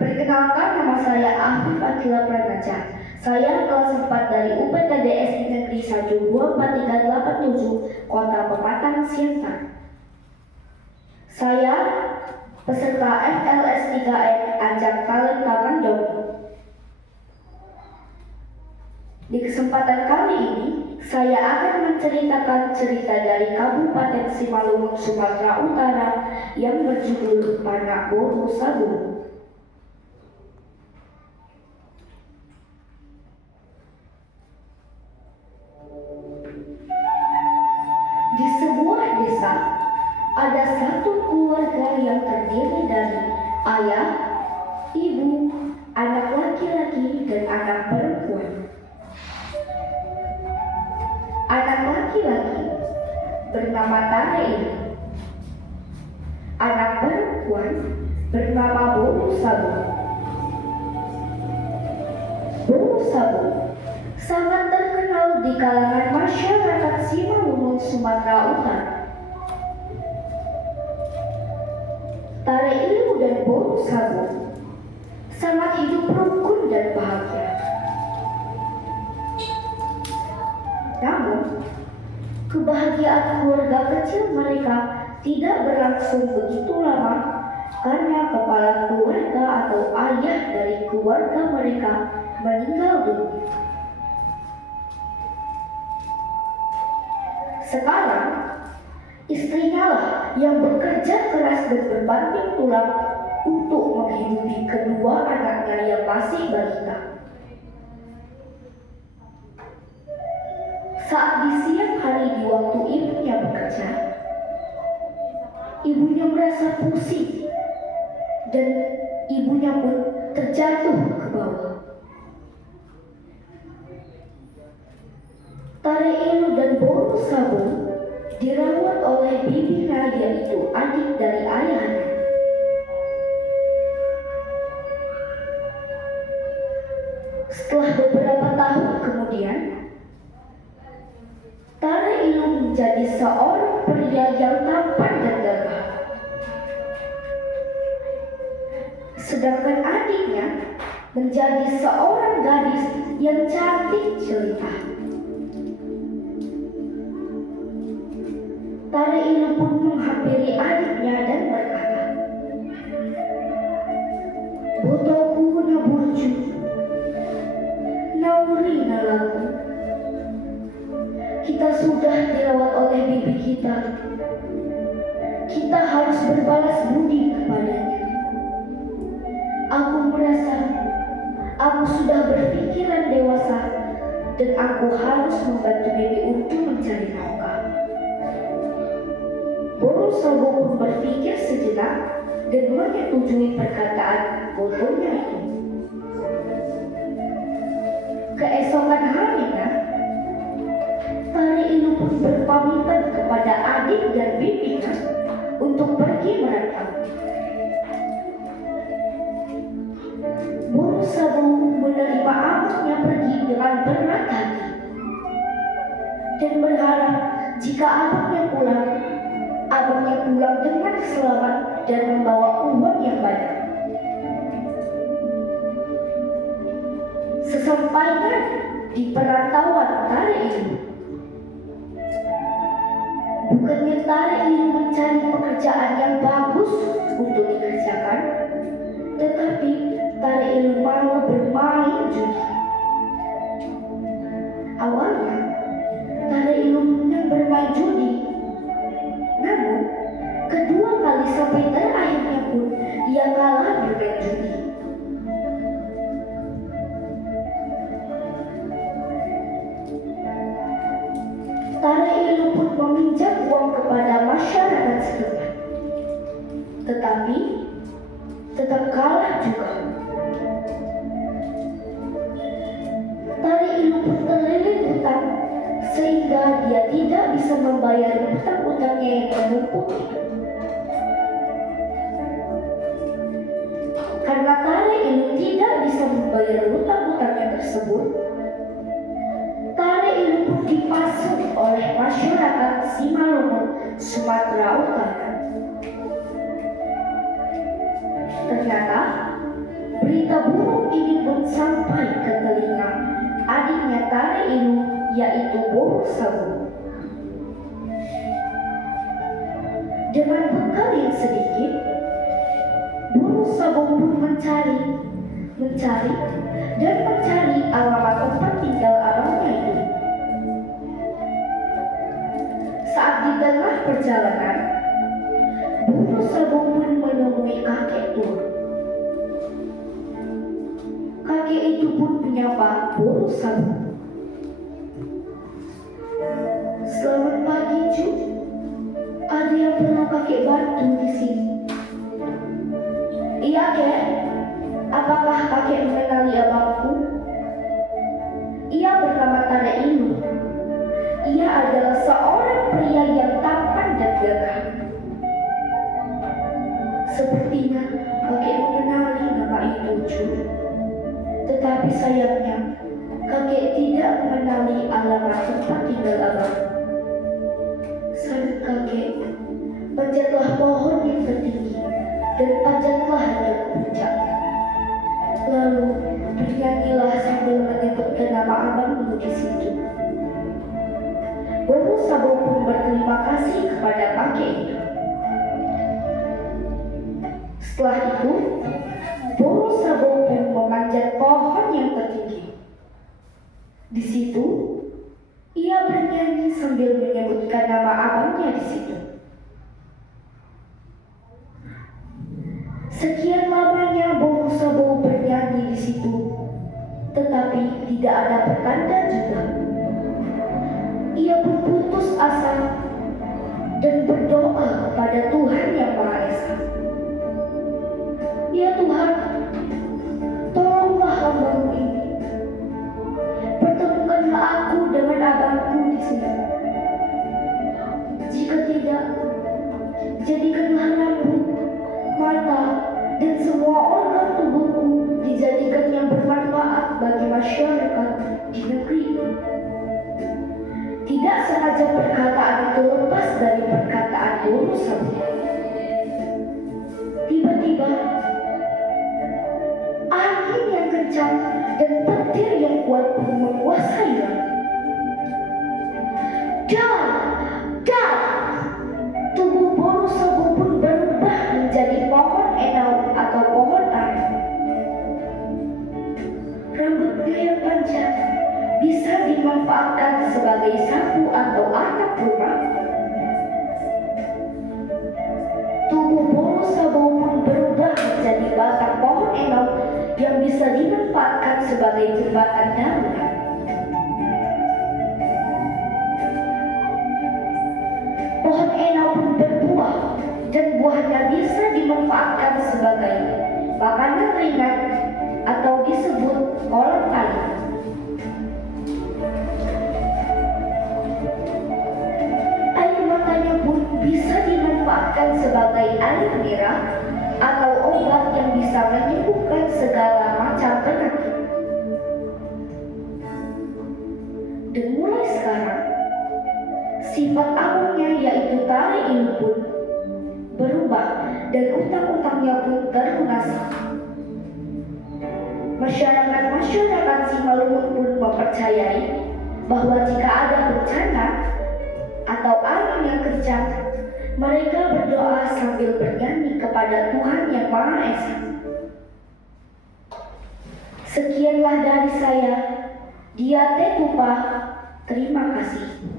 Perkenalkan, nama saya Afif Akila Pranaja. Saya kelas 4 dari UPTDS Negeri 1243887 Kota Pepatang, Siantar. Saya peserta FLS 3N Ajang Talenta Mandong. Di kesempatan kali ini, saya akan menceritakan cerita dari Kabupaten Simalungun, Sumatera Utara yang berjudul Panak Boru Sabu. Di sebuah desa, ada satu keluarga yang terdiri dari ayah, ibu, anak laki-laki, dan anak perempuan. Anak laki-laki bernama Tareil. Anak perempuan bernama Boru Sabu. Boru Sabu sangat terkenal di kalangan masyarakat Simalungun, Sumatera Utara. Tareil dan Boru Sabu sangat hidup rukun dan bahagia. Namun, kebahagiaan keluarga kecil mereka tidak berlangsung begitu lama karena kepala keluarga atau ayah dari keluarga mereka meninggal dunia. Sekarang, istrinya lah yang bekerja keras dan berbanting tulang untuk menghidupi kedua anaknya yang masih balita. Saat di siang hari di waktu ibunya bekerja, ibunya merasa pusing dan ibunya pun terjatuh ke bawah. Tareil dan Boru Sabu dirawat oleh bibinya, yaitu adik dari ayahnya. Setelah beberapa tahun kemudian, Tareil menjadi seorang pria yang tampan dan gagah. Sedangkan adiknya menjadi seorang gadis yang cantik jelita. Tareil pun menghampiri adiknya dan berkata, "Botoku naburju, nauri nalaku. Kita sudah dirawat oleh bibi kita. Kita harus berbalas budi kepadanya. Aku merasa aku sudah berpikiran dewasa dan aku harus membantu bibi untuk mencari nafkah." Boru Sabu pun berpikir sejenak dan menyetujui perkataan bodohnya itu. Keesokan harinya, Tareil pun berpamitan kepada adik dan bibinya untuk pergi merantau. Boru Sabu menerima anaknya pergi dengan berat hati dan berharap jika abangnya pulang dengan selamat dan membawa uang yang banyak. Sesampainya di perantauan Tareil, bukannya Tareil mencari pekerjaan yang bagus untuk dikerjakan, tetapi Tareil malah bermain judi. Awalnya, Tareil yang bermain judi, namun kedua kali sampai terakhirnya pun ia kalah bermain judi. Tareil pun meminjam uang kepada masyarakat setempat, tetapi tetap kalah juga. Tareil pun terlilit hutang sehingga dia tidak bisa membayar hutang-hutangnya yang menumpuk itu. Karena Tareil tidak bisa membayar hutang-hutangnya tersebut, Tareil pun dipasung oleh masyarakat Simalungun, Sumatera Utara. Ternyata Berita buruk ini pun sampai ke telinga adiknya Tare Ilu, yaitu Boru Sabu. Dengan bekal yang sedikit, Boru Sabu pun mencari alamat tempat tinggal abangnya itu. Saat di tengah perjalanan, Boru Sabu pun menemui kakek tua. Kakek itu pun menyapa Boru Sabu. Selamat pagi, Cu. Ada yang perlu kakek bantu di sini? Iya, Kek. Apakah kakek mengenali abangku? Ia bernama Tare Ilu. Ia adalah seorang pria yang tampan dan gagah. Sepertinya kakek mengenali nama itu, Cu. Tetapi sayangnya, kakek tidak mengenali alamat tempat tinggal abang. Salut kakek, panjatlah pohon yang tertinggi dan panjatlah yang puncaknya. Lalu bernyanyilah sambil menyebutkan nama abangmu di situ. Boru Sabu pun berterima kasih kepada kakek itu. Setelah itu, Boru Sabu pun memanjat pohon yang tertinggi. Di situ, ia bernyanyi sambil menyebutkan nama abangnya di situ. Sekian lamanya Boru Sabu bernyanyi di situ, tetapi tidak ada pertanda juga. Ia pun putus asa dan berdoa kepada Tuhan Yang Maha Esa. Ya Tuhan, tolonglah hamba-Mu ini. Pertemukanlah aku dengan abangku di sini. Jika tidak, jadikanlah rambut, mata, dan semua organ tubuhku dijadikan yang bermanfaat bagi masyarakat di negeri. Tidak sengaja perkataan itu lepas dari perkataan Boru Sabu. Tiba-tiba, angin yang kencang dan petir yang kuat pun menguasai langit. Dan tubuh Boru Sabu pun berubah menjadi pohon enau atau pohon ara. Rambutnya yang panjang bisa dimanfaatkan sebagai sapu atau atap rumah. Tubuh Boru Sabu pun berubah menjadi batang pohon enau yang bisa dimanfaatkan sebagai jembatan darurat. Pohon enau pun berbuah dan buahnya bisa dimanfaatkan sebagai makanan ringan atau disebut kolang kaling. Air matanya pun bisa dimanfaatkan sebagai air merah atau obat yang bisa menyembuhkan segala macam penyakit. Dan mulai sekarang, sifat abangnya yaitu Tare Ilu pun berubah dan utang-utangnya pun terlunasi. Masyarakat Simalungun pun mempercayai bahwa jika ada bencana atau angin yang kencang, mereka berdoa sambil bernyanyi kepada Tuhan Yang Maha Esa. Sekianlah dari saya, Dia Tetupa. Terima kasih.